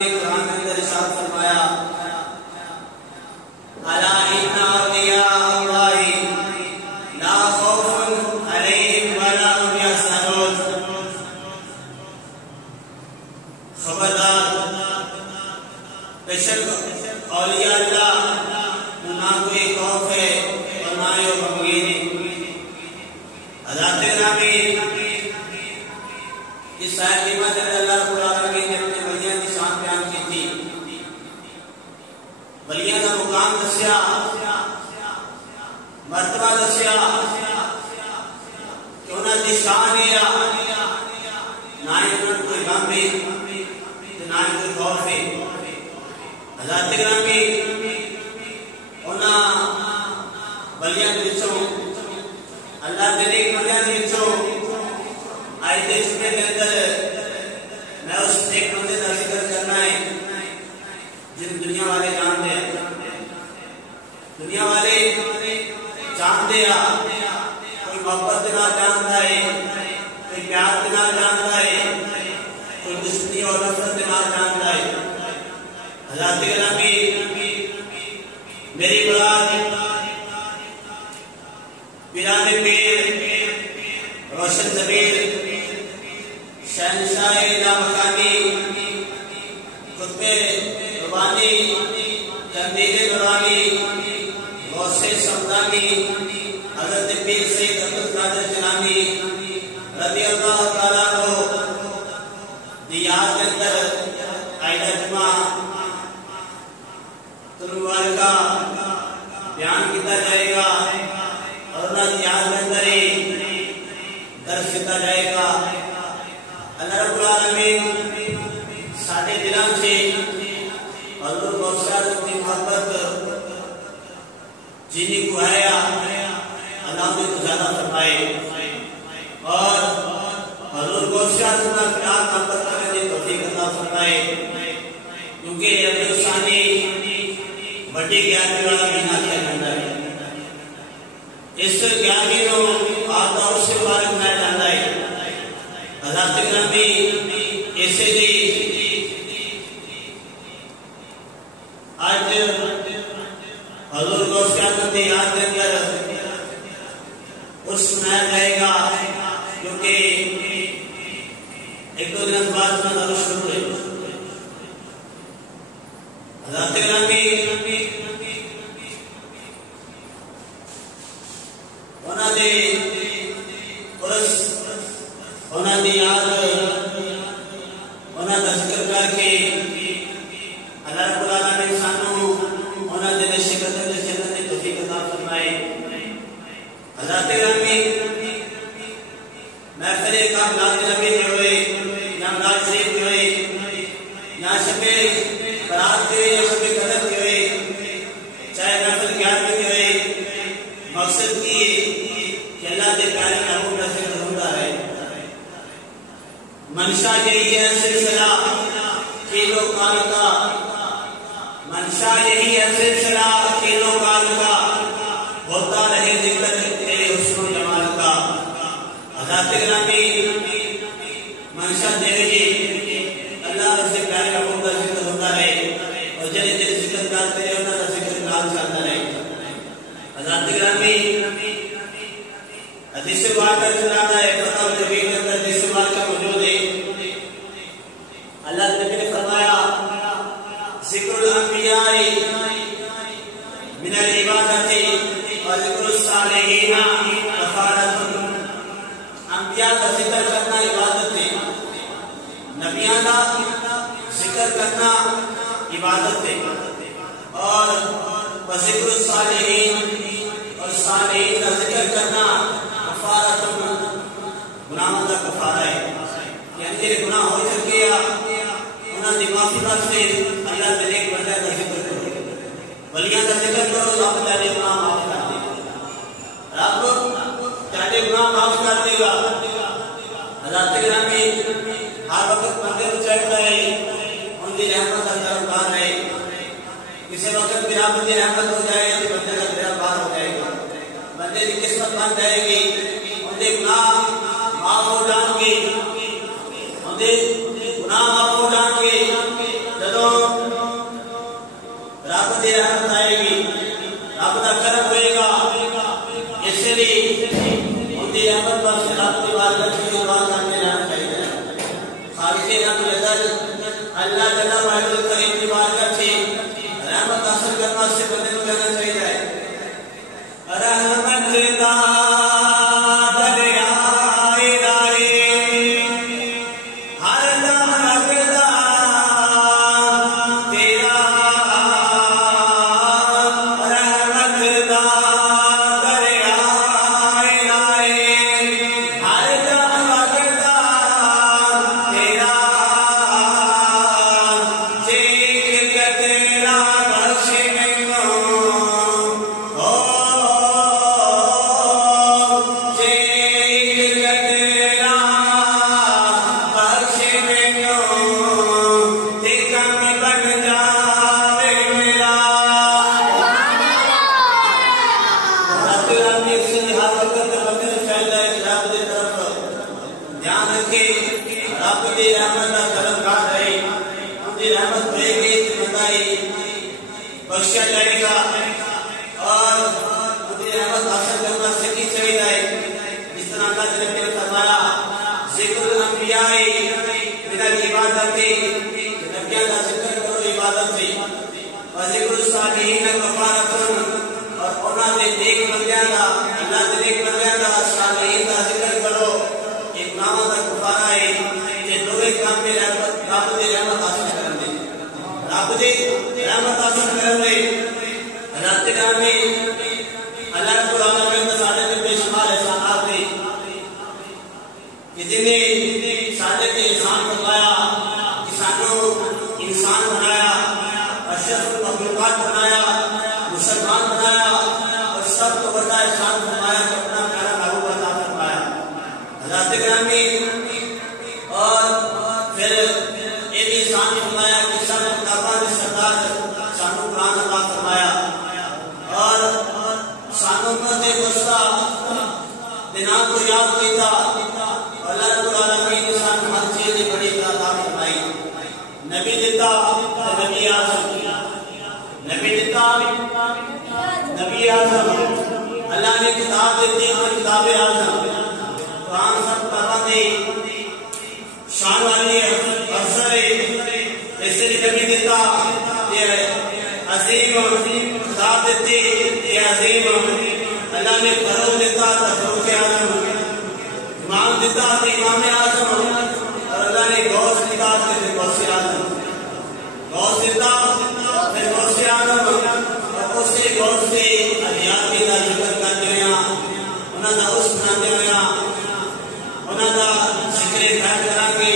कुरान के अंदर इरशाद फरमाया अला इन्ना औलिया अल्लाहि ला खौफुन अलैहिम वला हुम यहज़नून। खबरदार, बेशक औलिया अल्लाह ना कोई खौफ है और ना ही गमगीन। हज़रत नबी इस आयत में अल्लाह कुरान में अपने वलियां की शान बयान की थी। वलियां का मुकाम दस्या, मर्तबा दस्या कि उन्होंने शान है ना ही उन्होंने कोई गम है ना ही कोई खौफ है। हज़रत नबी उन्होंने वलियां के विचों अल्लाह के नेक बंदियां के विचों आयते जुमे के अंदर मैं उस एक बंदे का जिक्र करना है जिन दुनिया वाले जानते हैं। दुनिया वाले जानते हैं, कोई मोहब्बत के नाल जानता है, कोई प्यार के नाल जानता है, कोई दुश्मनी और नफरत के नाल जानता है। हज़रत नबी मेरी मुराद पीराने पीर रोशन ज़मीर शहंशाह लामकानी खुतबे रुबानी तंदीर नूरानी गौसे समदानी हज़रत पीर सैयद अब्दुल कादिर जिलानी रज़ी अल्लाह तआला अन्हु दियार के अंदर आइदा जुमा तुलवार का बयान किया जाएगा और उन्हें दियार के अंदर ही दर्ज किया जाएगा। अल्लाह रब्बुल आलमीन साडे दिलों से हज़ूर गौसाद की मोहब्बत जिन्हें को आया अल्लाह में तो ज्यादा फरमाए और हज़ूर गौसाद का प्यार मोहब्बत करने की तौफीक अता फरमाए, क्योंकि रबीउल सानी बड़ी ज्ञानी वाला महीना किया जाता है। इस ज्ञानी को आता उससे मुबारक मनाया जाता है। हज़रत नबी ऐसे ही आज हज़ूर गौसे आज़म की याद के अंदर उस सुनाया जाएगा, क्योंकि एक दो दिन बाद में शुरू है। हज़रत नबी उन्होंने उस उन्होंने याद उन्होंने जिक्र करके अल्लाह रब्बुल आलमीन सानू उन्होंने शिकत की तौफीक अता फरमाए। हज़रत नबी महफिल का मिलाद नबी में हुए या मिलाद शरीफ में हुए या शबे बरात के या शबे कदर के हुए, चाहे महफिल ज्ञान में हुए, मकसद की कि अल्लाह के प्यारे महबूब का जिक्र होता है। मंशा यही है सिलसिला किलो काल का, मंशा यही है सिलसिला किलो काल का, होता रहे जिक्र तेरे हुस्न जमाल का। हज़रत नबी मंशा देगी अल्लाह उसके प्यारे महबूब का जिक्र होता रहे और जैसे जैसे जिक्र करते रहे उनका जिक्र नाल चलता रहे। हज़रत नबी हदीस पाक का चलाता है, फतह नबी के अंदर हदीस पाक का मौजूद है। अल्लाह नबी ने फरमाया ज़िक्रुल अंबियाई मिनल इबादती व ज़िक्रुस सालिहीना कफ़ारतुन। अंबिया का जिक्र करना इबादत है, नबियों का जिक्र करना इबादत है, और व ज़िक्रुस सालिहीन और सालिहीन का जिक्र करना कफ़ारतुन गुनाहों का कफ़ारा है। यानी तेरे गुनाह हो चुके हैं, उन्होंने माफी वास्ते अल्लाह के नेक बंदे का जिक्र करो, वलियां का जिक्र करो, रब तेरे गुनाह माफ कर देगा, रब तेरे गुनाह माफ कर देगा। हज़रत नबी हर वक्त बंदे को चाहता है उनकी रहमत का तरफदार है। किसी वक्त मेरा बंदे रहमत हो जाए तो बंदे का बेड़ा पार हो जाएगा, बंदे की किस्मत बन जाएगी, उनके गुनाह माफ हो जाएंगे, उनके गुनाह माफ हो जाएंगे। जब रब दी रहमत आएगी, रब दा करम होएगा। इसलिए उनकी रहमत बख्श रब की बारगाह में दुआ करते रहना चाहिए। खालिक़े रब्बुल इज़्ज़त अल्लाह जल्ल वअला करीम की बारगाह से रहमत हासिल करना से बंदे को करना चाहिए। रहमत दा बख्शा जाएगा और उनकी रहमत हासिल करना सीखनी चाहिए। इस तरह अल्लाह ने फरमाया ज़िक्रुल अंबिया मिनल इबादत, नबियों का जिक्र करो इबादत से, और ज़िक्रुल सालिहीन कफारतुन, और उन्होंने नेक बंदियां का अल्लाह के नेक बंदियां का सालिहीन का जिक्र करो। एक नाम का कफारा है कि दोवे काम में रहमत रब की रहमत हासिल करने, रब की रहमत हासिल करने। रात में अल्लाह रब्बुल आलमीन ने सारे में बेशुमार एहसानात दी कि जिन्हें सारे के एहसान फरमाया कि सानू इंसान बनाया, अशरफुल मखलूकात बनाया, मुसलमान बनाया, और सब तो बड़ा एहसान फरमाया कि अपना प्यारा महबूब अता फरमाया रात में। और फिर ये भी एहसान फरमाया कि सब किताबां के सरदार सानू कुरान अता फरमाया, और सानू मते बस्ता दिनां को याद किया। अल्लाह रब्बुल आलमीन ने सानू हर चीज की बड़ी अता फरमाई। नबी दिता नबी आज़म, नबी दिता नबी आज़म, अल्लाह ने किताब दी किताब आज़म कुरान सब किताबां दी शान वाली अफसर इसलिए नबी दिता ये अजीम किताब देती, ये अजीम अल्लाह ने फरोग देता तफरूक आज़म, इमाम देता इमाम आज़म, और अल्लाह ने गौस दिता गौस आज़म, गौस देता फिर गौस आज़म, और उसी गौस से अलियाती का जिक्र करते हुए उन्होंने उस बनाते हुए उन्होंने जिक्र खैर करांगे